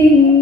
You.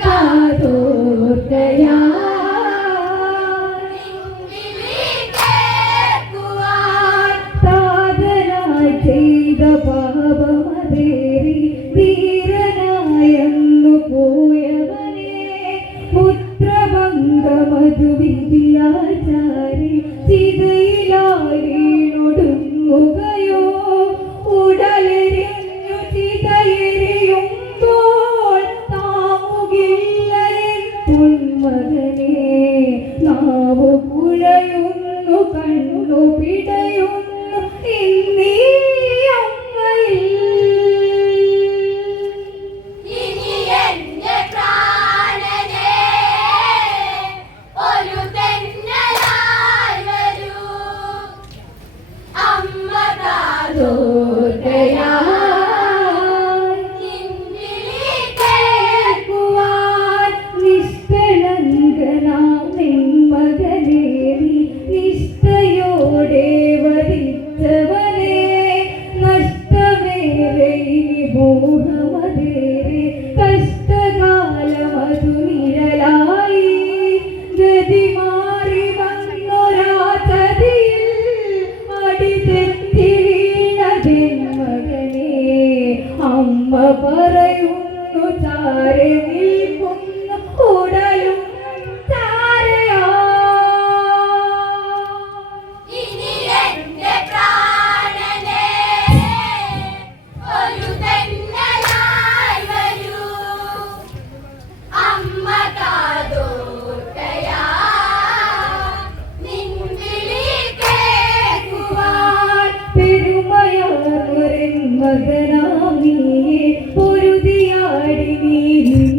का तोर गया Oh, പൊരുതിയാടി നീ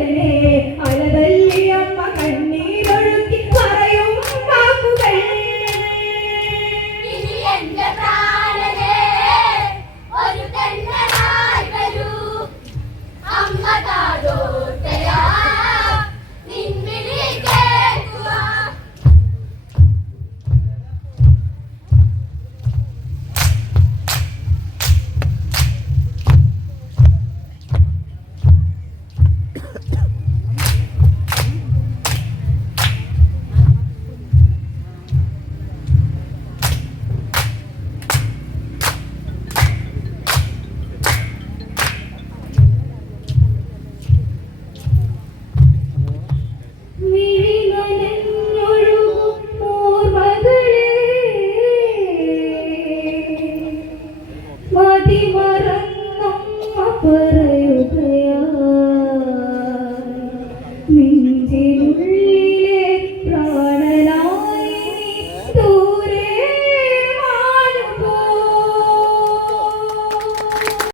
തന്നെ